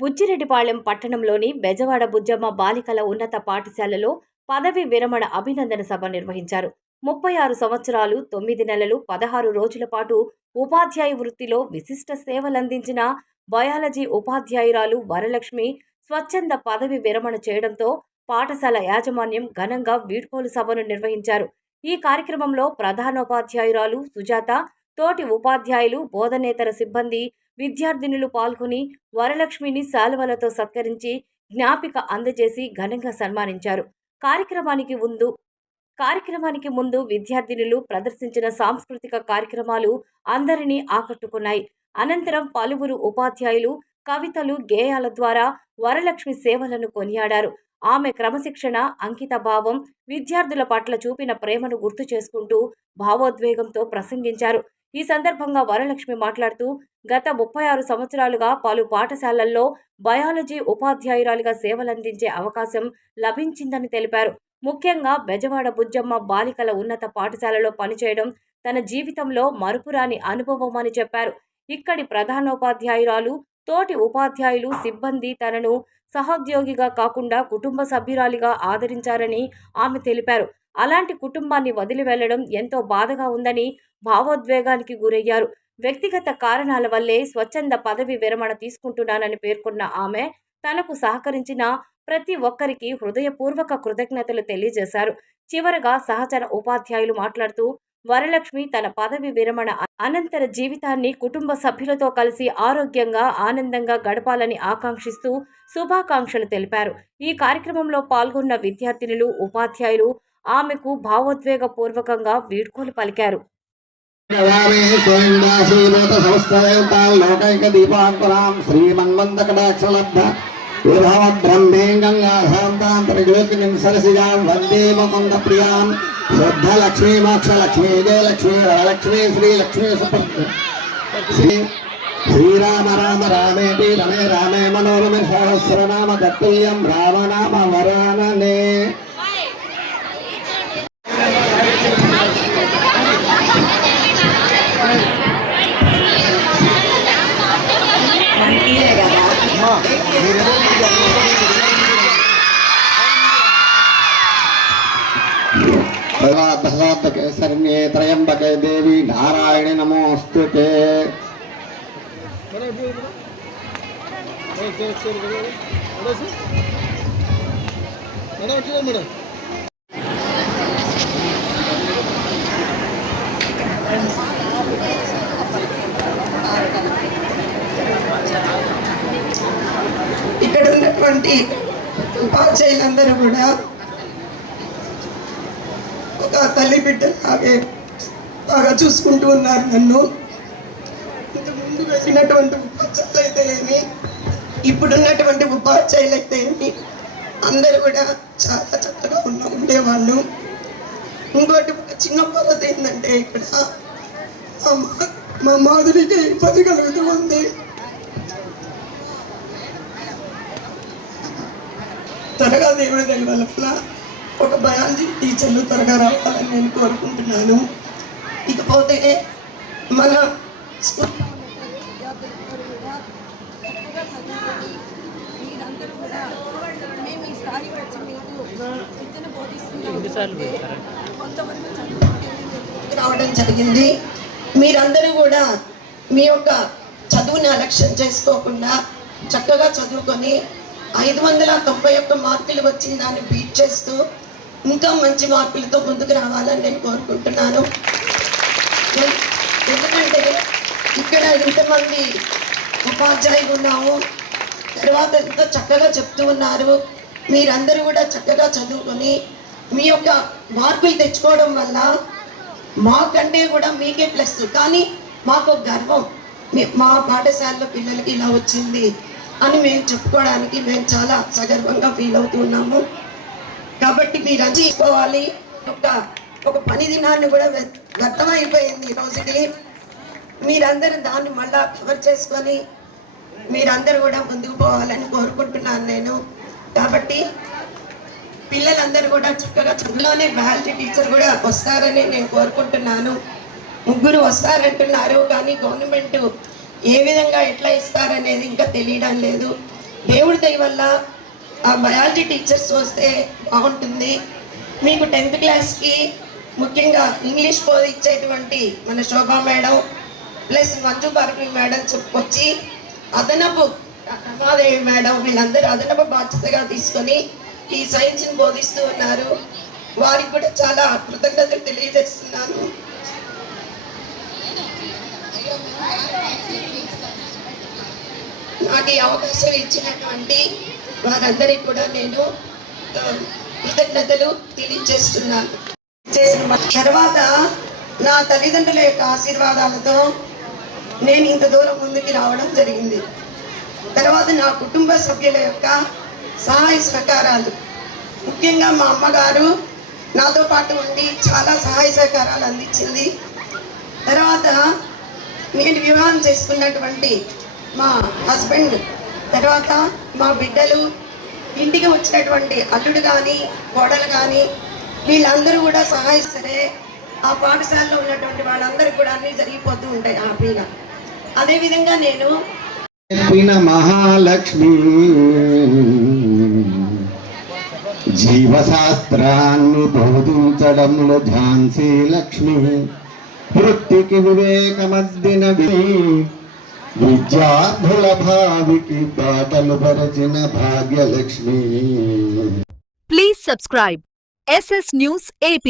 బుచ్చిరెడ్డిపాళెం పట్టణంలోని బెజవాడ బుజ్జమ్మ బాలికల ఉన్నత పాఠశాలలో పదవి విరమణ అభినందన సభ నిర్వహించారు. 36 సంవత్సరాలు 9 నెలలు 16 రోజుల పాటు ఉపాధ్యాయ వృత్తిలో విశిష్ట సేవలందించిన బయాలజీ ఉపాధ్యాయురాలు వరలక్ష్మి స్వచ్ఛంద పదవి విరమణ చేయడంతో పాఠశాల యాజమాన్యం ఘనంగా వీడ్కోలు సభను నిర్వహించారు. ఈ కార్యక్రమంలో ప్రధానోపాధ్యాయురాలు సుజాత, తోటి ఉపాధ్యాయులు, బోధనేతర సిబ్బంది, విద్యార్థినులు పాల్గొని వరలక్ష్మిని శాలువలతో సత్కరించి జ్ఞాపిక అందజేసి ఘనంగా సన్మానించారు. కార్యక్రమానికి ముందు విద్యార్థినులు ప్రదర్శించిన సాంస్కృతిక కార్యక్రమాలు అందరినీ ఆకట్టుకున్నాయి. అనంతరం పలువురు ఉపాధ్యాయులు కవితలు, గేయాల ద్వారా వరలక్ష్మి సేవలను కొనియాడారు. ఆమె క్రమశిక్షణ, అంకిత భావం, విద్యార్థుల పట్ల చూపిన ప్రేమను గుర్తు చేసుకుంటూ భావోద్వేగంతో ప్రసంగించారు. ఈ సందర్భంగా వరలక్ష్మి మాట్లాడుతూ గత 36 సంవత్సరాలుగా పలు పాఠశాలల్లో బయాలజీ ఉపాధ్యాయురాలిగా సేవలందించే అవకాశం లభించిందని తెలిపారు. ముఖ్యంగా బెజవాడ బుజ్జమ్మ బాలికల ఉన్నత పాఠశాలలో పనిచేయడం తన జీవితంలో మరుపురాని అనుభవమని చెప్పారు. ఇక్కడి ప్రధానోపాధ్యాయురాలు, తోటి ఉపాధ్యాయులు, సిబ్బంది తనను సహోద్యోగిగా కాకుండా కుటుంబ సభ్యురాలిగా ఆదరించారని ఆమె తెలిపారు. అలాంటి కుటుంబాన్ని వదిలి వెళ్లడం ఎంతో బాధగా ఉందని భావోద్వేగానికి గురయ్యారు. వ్యక్తిగత కారణాల వల్లే స్వచ్ఛంద పదవి విరమణ తీసుకుంటున్నానని పేర్కొన్న ఆమె తనకు సహకరించిన ప్రతి ఒక్కరికి హృదయపూర్వక కృతజ్ఞతలు తెలియజేశారు. చివరగా సహచర ఉపాధ్యాయులు మాట్లాడుతూ వరలక్ష్మి తన పదవి విరమణ అనంతర జీవితాన్ని కుటుంబ సభ్యులతో కలిసి ఆరోగ్యంగా, ఆనందంగా గడపాలని ఆకాంక్షిస్తూ శుభాకాంక్షలు తెలిపారు. ఈ కార్యక్రమంలో పాల్గొన్న విద్యార్థినులు, ఉపాధ్యాయులు ఆమెకు భావోద్వేగపూర్వకంగా వీడ్కోలు పలికారు. शुद्धलक्ष्मी मोक्षलक्ष्मी जयलक्ष्मी वरलक्ष्मी श्रीलक्ष्मी श्रीराम राम रामेति रमे रामे मनोरमे सहस्रनाम तत्तुल्यं रामनाम वरानने भगवते शरण्ये त्र्यंबके देवी नारायणे नमोस्तुते। ఇక్కడ ఉన్నటువంటి ఉపాధ్యాయులందరూ కూడా ఒక తల్లి బిడ్డలాగే బాగా చూసుకుంటూ ఉన్నారు నన్ను. ఇంతకుముందు వెళ్ళినటువంటి ఉపాధ్యాయులు అయితే ఏమి, ఇప్పుడున్నటువంటి ఉపాధ్యాయులు అయితే ఏమి, అందరూ కూడా చాలా చక్కగా ఉండేవాళ్ళు. ఇంకోటి ఒక చిన్న కొరత ఏంటంటే ఇక్కడ మా మాధురికి ఇబ్బంది కలుగుతూ ఉంది. త్వరగా దేవుడి దయ వల్ల ఒక బయాలజీ టీచర్లు త్వరగా రావాలని నేను కోరుకుంటున్నాను. ఇకపోతే మన స్కూల్ రావడం జరిగింది. మీరందరూ కూడా మీ యొక్క చదువుని అలక్ష్యం చేసుకోకుండా చక్కగా చదువుకొని 591 మార్కులు వచ్చిన దాన్ని బీట్ చేస్తూ ఇంకా మంచి మార్కులతో ముందుకు రావాలని నేను కోరుకుంటున్నాను. ఎందుకంటే ఇక్కడ ఇంతమంది ఉపాధ్యాయులు ఉన్నాము, తర్వాత ఎంతో చక్కగా చెప్తూ ఉన్నారు. మీరందరూ కూడా చక్కగా చదువుకొని మీ యొక్క మార్కులు తెచ్చుకోవడం వల్ల మాకంటే కూడా మీకే ప్లస్. కానీ మాకు గర్వం, మా పాఠశాలలో పిల్లలకి ఇలా వచ్చింది అని మేము చెప్పుకోవడానికి మేము చాలా సగర్వంగా ఫీల్ అవుతున్నాము. కాబట్టి మీరు అందించుకోవాలి. ఒక పని దినాన్ని కూడా వ్యర్థమైపోయింది ఈ రోజుకి. మీరందరూ దాన్ని మళ్ళా కవర్ చేసుకొని మీరందరూ కూడా ముందుకు పోవాలని కోరుకుంటున్నాను నేను. కాబట్టి పిల్లలందరూ కూడా చక్కగా చదువులోనే బయాలజీ టీచర్ కూడా వస్తారని నేను కోరుకుంటున్నాను. 3 వస్తారంటున్నారు, కానీ గవర్నమెంట్ ఏ విధంగా ఎట్లా ఇస్తారనేది ఇంకా తెలియడం లేదు. దేవుడి దయ వల్ల ఆ బయాలజీ టీచర్స్ వస్తే బాగుంటుంది. మీకు 10th క్లాస్కి ముఖ్యంగా ఇంగ్లీష్ బోధించేటువంటి మన Shobha madam plus Manju Bhargavi madam చెప్పుకొచ్చి అదనపు రమాదేవి మేడం వీళ్ళందరూ అదనపు బాధ్యతగా తీసుకొని ఈ సైన్స్ని బోధిస్తూ ఉన్నారు. వారికి కూడా చాలా కృతజ్ఞతలు తెలియజేస్తున్నాను. నాకు ఈ అవకాశం ఇచ్చినటువంటి వారందరికీ కూడా నేను కృతజ్ఞతలు తెలియజేస్తున్నాను. తర్వాత నా తల్లిదండ్రుల యొక్క ఆశీర్వాదాలతో నేను ఇంత దూరం ముందుకి రావడం జరిగింది. తర్వాత నా కుటుంబ సభ్యుల యొక్క సహాయ సహకారాలు, ముఖ్యంగా మా అమ్మగారు నాతో పాటు ఉండి చాలా సహాయ సహకారాలు అందించింది. తర్వాత నేను వివాహం చేసుకున్నటువంటి మా హస్బెండ్, తర్వాత మా బిడ్డలు, ఇంటికి వచ్చినటువంటి అల్లుడు కానీ కోడలు కానీ వీళ్ళందరూ కూడా సరే ఆ పాఠశాలలో ఉన్నటువంటి వాళ్ళందరూ కూడా అన్నీ జరిగిపోతూ ఉంటాయి హ్యాపీగా. అదేవిధంగా నేను మహాలక్ష్మి జీవశాస్త్రాన్ని బోధించడంలో ఝాన్సీ లక్ష్మి, వృత్తికి వివేకమద్దిన విద్యార్థుల భావికి బాటలు పరచిన Bhagyalakshmi. Please subscribe SS News AP.